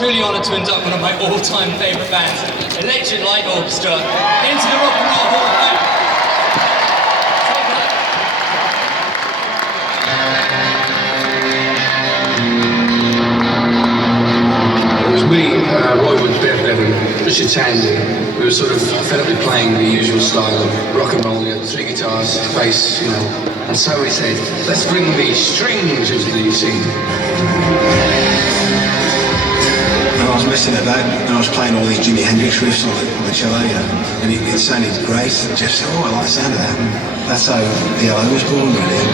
truly honoured to induct one of my all-time favourite bands, Electric Light Orchestra, into the Rock and Roll Hall of Fame. It was me, Roy Wood, Bev Richard Tandy. We were sort of fed up with playing the usual style of rock and roll. You had 3 guitars, bass, you know. And so we said, let's bring the strings into the scene. I was messing about and I was playing all these Jimi Hendrix riffs on the cello, you know, and it sounded great. Jeff said, oh, I like the sound of that. And that's how ELO was born, really.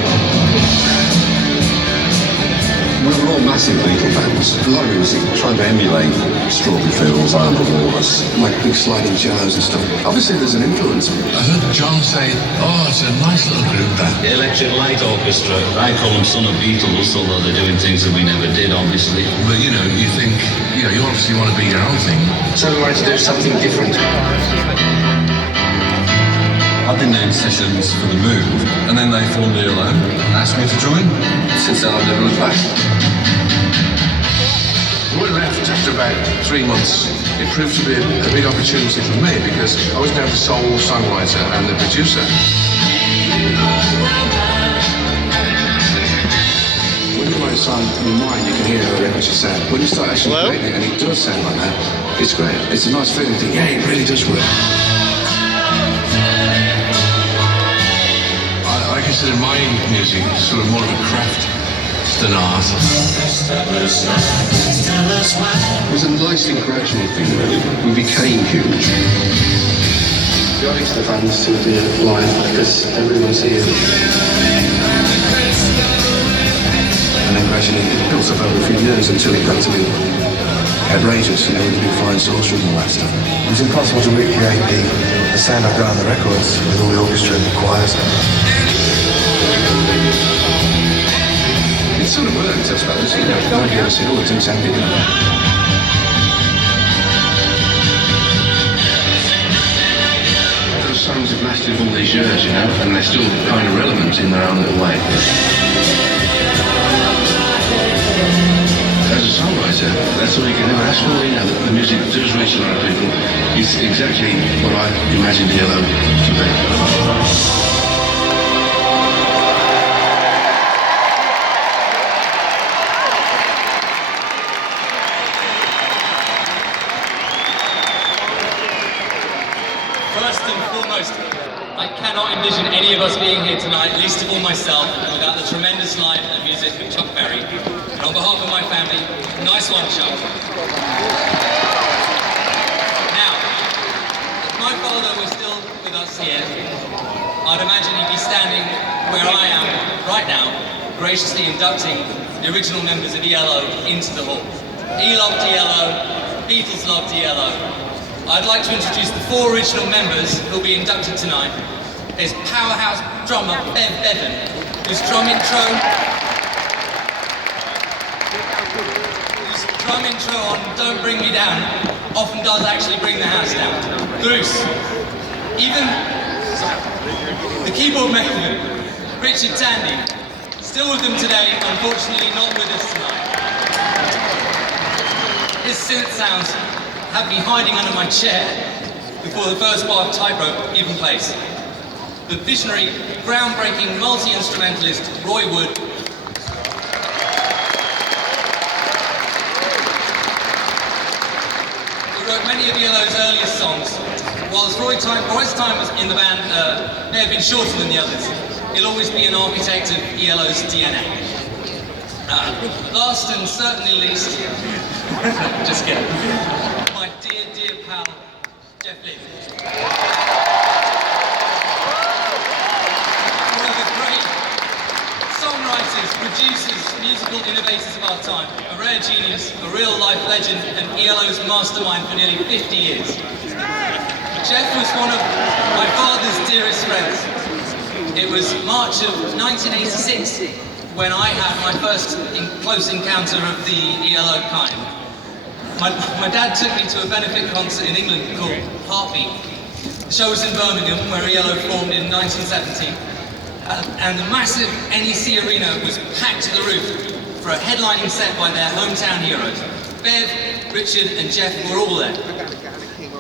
We were all massive Beatle fans. A lot of music trying to emulate Strawberry Fields, Island of Walrus, like big sliding cellos and stuff. Obviously there's an influence. I heard John say, oh, it's a nice little group that. The Electric Light Orchestra, I call them son of Beatles, although they're doing things that we never did, obviously. But you know, you think, you know, you obviously want to be your own thing. So we wanted to do something different. I've been doing sessions for the Move, and then they formed ELO and asked me to join. Since then I've never looked back. When we left after about 3 months, it proved to be a big opportunity for me because I was now the sole songwriter and the producer. When you write a song in your mind, you can hear how the record should sound. When you start actually playing it and it does sound like that, it's great. It's a nice feeling to think, yeah, it really does work. I consider my music sort of more of a craft than art. It was a nicely gradual thing, really. We became huge. We owe it to the fans to do it live because everyone's here. And then gradually it built up over a few years until it got to be outrageous, you know, with the big flying saucers and all that stuff. It was impossible to recreate the sound I've got on the records with all the orchestra and the choirs. It sort of worked, I suppose, you know. Nobody ever said, oh, it didn't sound big enough. Those songs have lasted all these years, you know, and they're still kind of relevant in their own little way. As a songwriter, that's all you can ever ask for, you know. The music does reach a lot of people. It's exactly what I imagined ELO to be. First and foremost, I cannot envision any of us being here tonight, least of all myself, without the tremendous live music of Chuck Berry. And on behalf of my family, nice one, Chuck. Now, if my father was still with us here, I'd imagine he'd be standing where I am right now, graciously inducting the original members of ELO into the hall. He loved ELO, Beatles loved ELO. I'd like to introduce the 4 original members who'll be inducted tonight. There's powerhouse drummer Bev Richard, whose drum intro on Don't Bring Me Down often does actually bring the house down. Bruce. Even the keyboard maker, Richard Tandy, still with them today, unfortunately not with us tonight. His synth sounds have me hiding under my chair before the first bar of Tightrope even plays. The visionary, groundbreaking multi-instrumentalist Roy Wood. He wrote many of ELO's earliest songs. Whilst Roy's time in the band may have been shorter than the others, he'll always be an architect of ELO's DNA. Last and certainly least, just kidding. My dear pal, Jeff ELO. One of the great songwriters, producers, musical innovators of our time. A rare genius, a real-life legend, and ELO's mastermind for nearly 50 years. Jeff was one of my father's dearest friends. It was March of 1986 when I had my first close encounter of the ELO kind. My dad took me to a benefit concert in England called Heartbeat. The show was in Birmingham, where ELO formed in 1970. And the massive NEC arena was packed to the roof for a headlining set by their hometown heroes, Bev, Richard and Jeff were all there.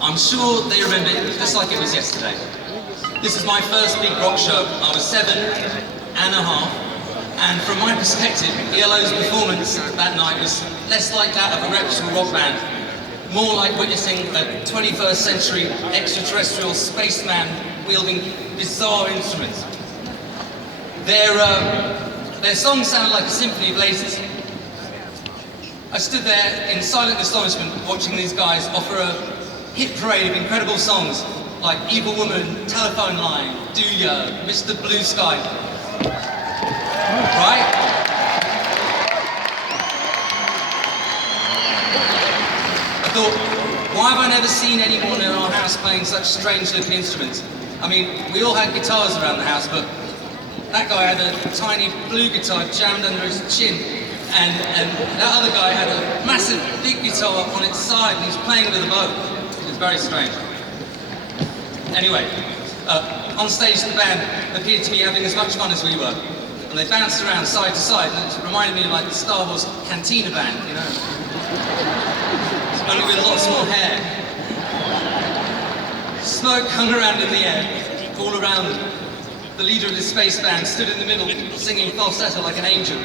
I'm sure they remember it just like it was yesterday. This was my first big rock show. I was 7.5, and from my perspective, ELO's performance that night was less like that of a reputable rock band, more like witnessing a 21st century extraterrestrial spaceman wielding bizarre instruments. Their songs sounded like a symphony of lasers. I stood there in silent astonishment watching these guys offer a hit parade of incredible songs like Evil Woman, Telephone Line, Do Ya, Mr. Blue Sky. Right? I thought, why have I never seen anyone in our house playing such strange looking instruments? I mean, we all had guitars around the house, but that guy had a tiny blue guitar jammed under his chin, and that other guy had a massive big guitar on its side, and he was playing with a bow. It was very strange. Anyway, on stage the band appeared to be having as much fun as we were, and they bounced around side to side, and it reminded me of like the Star Wars Cantina band, you know, only with lots more hair. Smoke hung around in the air, all around them. The leader of the space band stood in the middle, singing falsetto like an angel.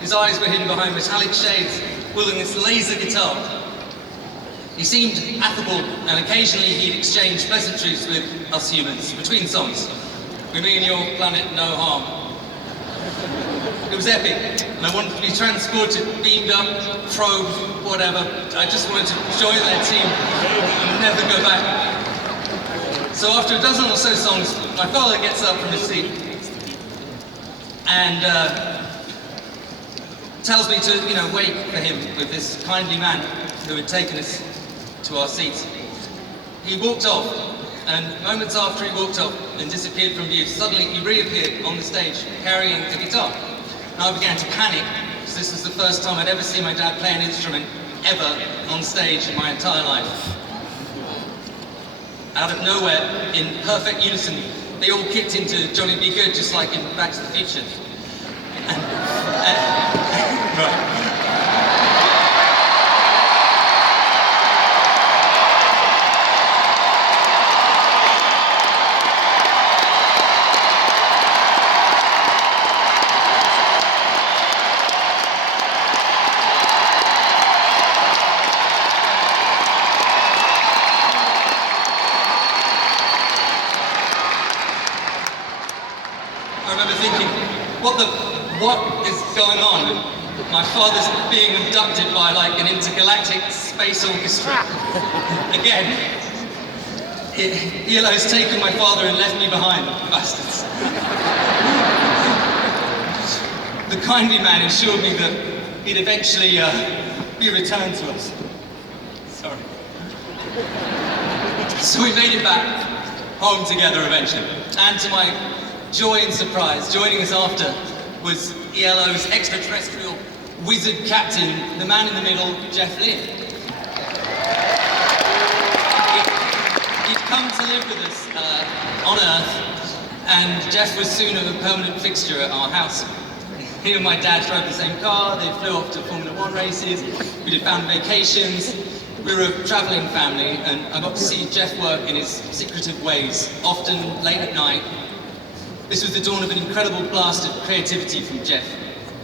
His eyes were hidden behind metallic shades, wielding this laser guitar. He seemed affable, and occasionally he'd exchange pleasantries with us humans between songs. We mean your planet, no harm. It was epic, and I wanted to be transported, beamed up, probed, whatever. I just wanted to join their team and never go back. So after a dozen or so songs, my father gets up from his seat and tells me to, wait for him with this kindly man who had taken us to our seats. He walked off, and moments after he walked off and disappeared from view, suddenly he reappeared on the stage carrying a guitar. And I began to panic, because this was the first time I'd ever seen my dad play an instrument ever on stage in my entire life. Out of nowhere, in perfect unison, they all kicked into Johnny Be Good, just like in Back to the Future. Right. I remember thinking, what is going on? My father's being abducted by like an intergalactic space orchestra. Again, ELO's taken my father and left me behind, bastards. The kindly man assured me that he'd eventually be returned to us. Sorry. So we made it back home together eventually, and to my joy and surprise, joining us after was ELO's extraterrestrial wizard captain, the man in the middle, Jeff ELO. He'd come to live with us on Earth, and Jeff was soon a permanent fixture at our house. He and my dad drove the same car, they flew off to Formula 1 races, we did family vacations. We were a travelling family, and I got to see Jeff work in his secretive ways, often late at night. This was the dawn of an incredible blast of creativity from Jeff.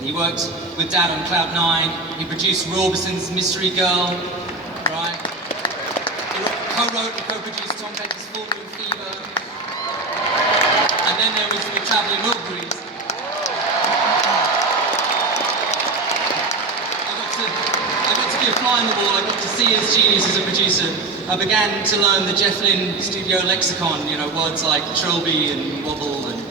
He worked with Dad on Cloud 9, he produced Roy Orbison's Mystery Girl, right? He co-wrote and co-produced Tom Petty's Full Moon Fever. And then there was the Travelling Wilburys. I got to be a fly on the wall, I got to see his genius as a producer. I began to learn the Jeff ELO studio lexicon, words like trilby and wobble and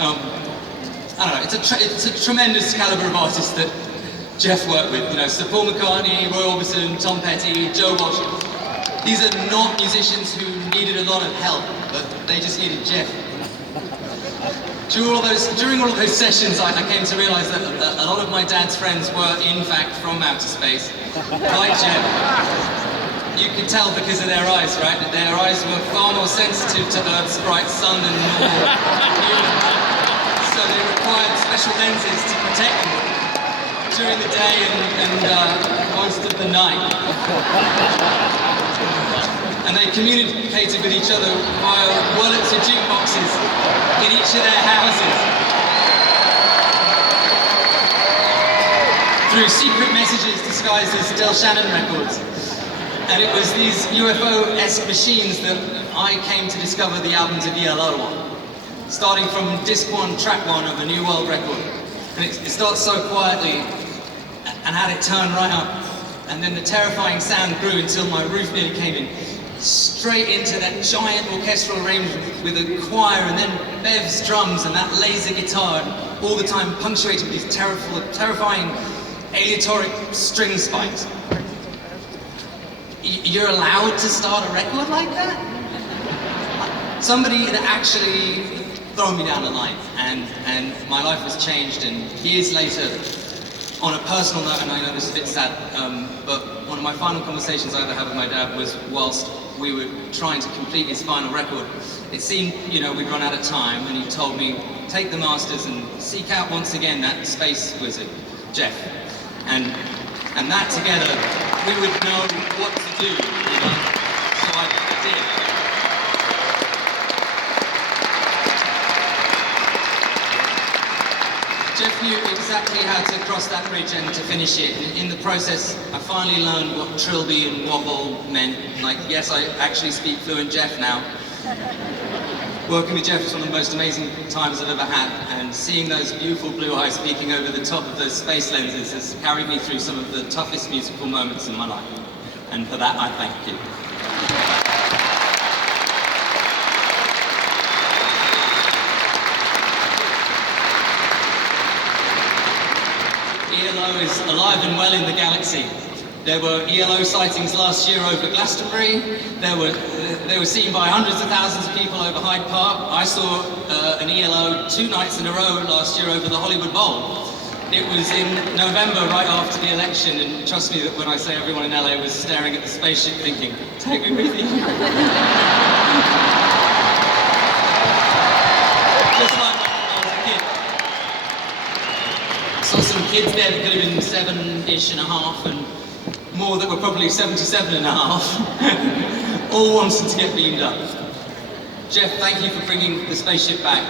I don't know, it's a tremendous caliber of artists that Jeff worked with, Sir Paul McCartney, Roy Orbison, Tom Petty, Joe Walsh. These are not musicians who needed a lot of help, but they just needed Jeff. During all of those sessions, I came to realise that a lot of my dad's friends were, in fact, from outer space, like Jeff. You could tell because of their eyes, right? That their eyes were far more sensitive to Earth's bright sun than normal humans. So they required special lenses to protect them. To during the day and most of the night. And they communicated with each other via wallets or jukeboxes in each of their houses. Through secret messages disguised as Del Shannon records. And it was these UFO-esque machines that I came to discover the albums of ELO on. Starting from disc 1, track 1 of a New World record. And it starts so quietly and had it turn right up. And then the terrifying sound grew until my roof nearly came in. Straight into that giant orchestral arrangement with a choir and then Bev's drums and that laser guitar, and all the time punctuated with these terrifying aleatoric string spikes. You're allowed to start a record like that? Somebody had actually thrown me down the line, and my life was changed. And years later, on a personal note, and I know this is a bit sad, but one of my final conversations I ever had with my dad was whilst we were trying to complete his final record. It seemed, we'd run out of time, and he told me, take the masters and seek out once again that space wizard, Jeff. And that together, we would know what to do, So I did. Jeff knew exactly how to cross that bridge and to finish it. And in the process, I finally learned what trilby and wobble meant. Like, yes, I actually speak fluent Jeff now. Working with Jeff was one of the most amazing times I've ever had, and seeing those beautiful blue eyes peeking over the top of those space lenses has carried me through some of the toughest musical moments in my life. And for that, I thank you. ELO is alive and well in the galaxy. There were ELO sightings last year over Glastonbury. They were seen by hundreds of thousands of people over Hyde Park. I saw an ELO 2 nights in a row last year over the Hollywood Bowl. It was in November, right after the election, and trust me that when I say everyone in LA was staring at the spaceship thinking, take me with you. Just like when I was a kid. Saw some kids there that could have been 7-ish and a half, and more that were probably 77 and a half, all wanted to get beamed up. Jeff, thank you for bringing the spaceship back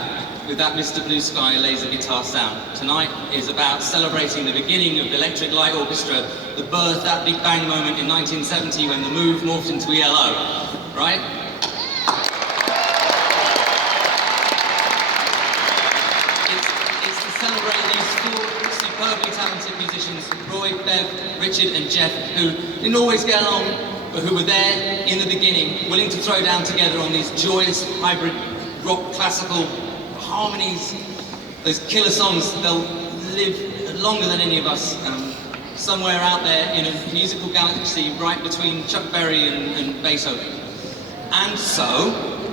with that Mr. Blue Sky laser guitar sound. Tonight is about celebrating the beginning of the Electric Light Orchestra, the birth, that Big Bang moment in 1970 when the Move morphed into ELO, right? It's to celebrate these 4 superbly talented musicians, Roy, Bev, Richard and Jeff, who didn't always get along, but who were there in the beginning, willing to throw down together on these joyous hybrid rock classical harmonies, those killer songs. They'll live longer than any of us, somewhere out there in a musical galaxy right between Chuck Berry and Beethoven. And so,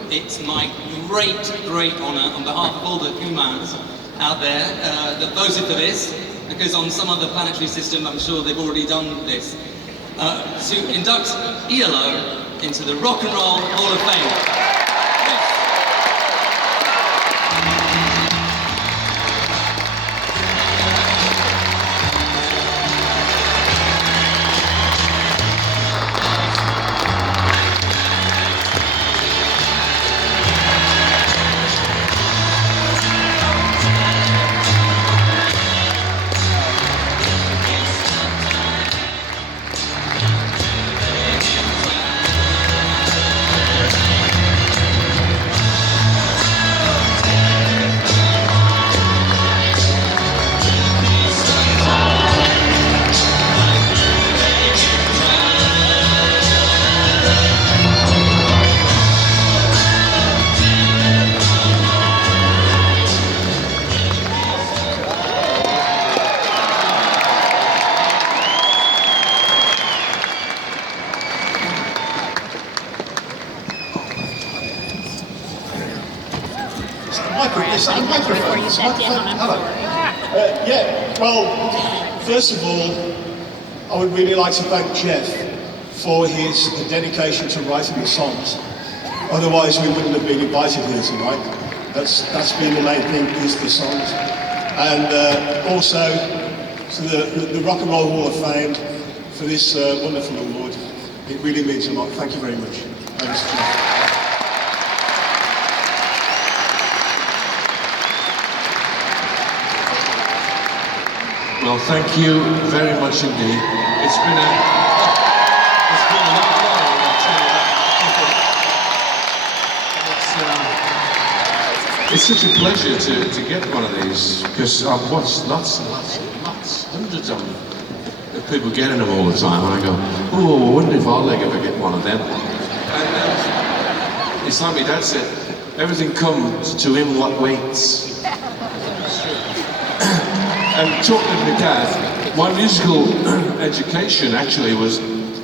it's my great honour on behalf of all the humans out there that voted for this, because on some other planetary system I'm sure they've already done this, to induct ELO into the Rock and Roll Hall of Fame. Well, first of all, I would really like to thank Jeff for his dedication to writing the songs. Otherwise, we wouldn't have been invited here tonight. That's been the main thing, is the songs. And also, to the Rock and Roll Hall of Fame for this wonderful award. It really means a lot. Thank you very much. Thanks. Well, thank you very much indeed. It's been a long ride, I'll tell you that. It's such a pleasure to get one of these, because I've watched lots, hundreds of people getting them all the time, and I go, oh, I wonder if I'll ever get one of them. And it's like my dad said, everything comes to him what waits. And talking to my dad, my musical education actually was,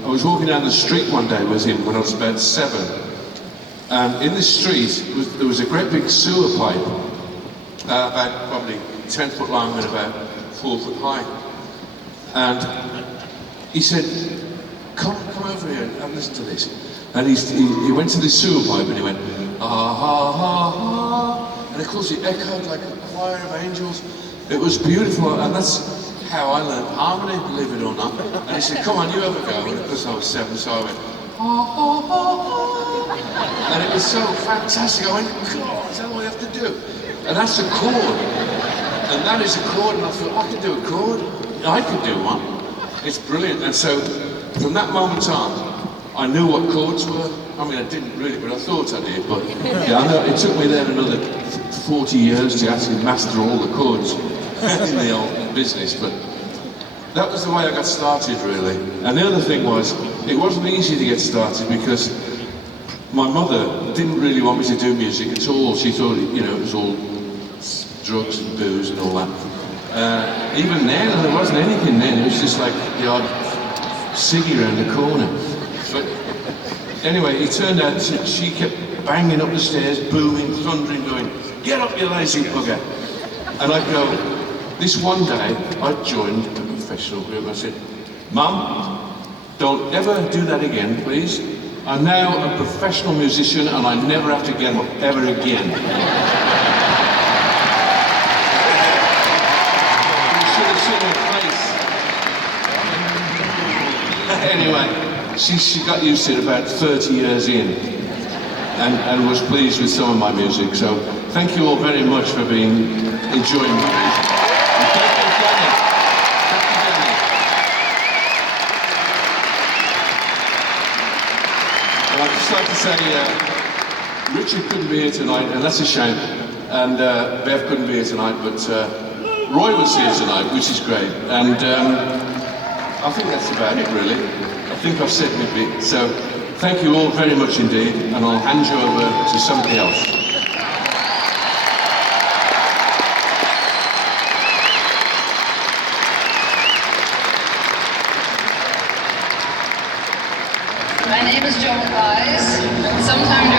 I was walking down the street one day with him when I was about 7. And in the street, there was a great big sewer pipe, about probably 10 foot long and about 4 foot high. And he said, come over here and listen to this. And he went to the sewer pipe and he went, ah, ha, ha, ha. And of course it echoed like a choir of angels. It was beautiful, and that's how I learned harmony, believe it or not. And he said, come on, you have a go. And because I was 7, so I went, ha, ha, ha, ha. And it was so fantastic. I went, God, is that all you have to do? And that's a chord. And that is a chord, and I thought, I could do a chord. I could do one. It's brilliant. And so, from that moment on, I knew what chords were. I mean, I didn't really, but I thought I did. But yeah, I know it took me then another 40 years to actually master all the chords in the old business. But that was the way I got started, really. And the other thing was, it wasn't easy to get started because my mother didn't really want me to do music at all. She thought, you know, it was all drugs and booze and all that. Even then, there wasn't anything then. It was just like the odd ciggy around the corner. But anyway, it turned out she kept banging up the stairs, booming, thundering, going, get up, you lazy bugger. And I'd go, this one day, I joined a professional group. I said, Mum, don't ever do that again, please. I'm now a professional musician and I never have to get up ever again. You should have seen her face. Anyway, she got used to it about 30 years in and was pleased with some of my music. So thank you all very much for enjoying my music. And thank you, Dhani. And I'd just like to say, Richard couldn't be here tonight, and that's a shame. And Bev couldn't be here tonight, but Roy was here tonight, which is great. And I think that's about it, really. I think I've said my bit. So thank you all very much indeed, and I'll hand you over to somebody else. My name is Joan Wise. Sometime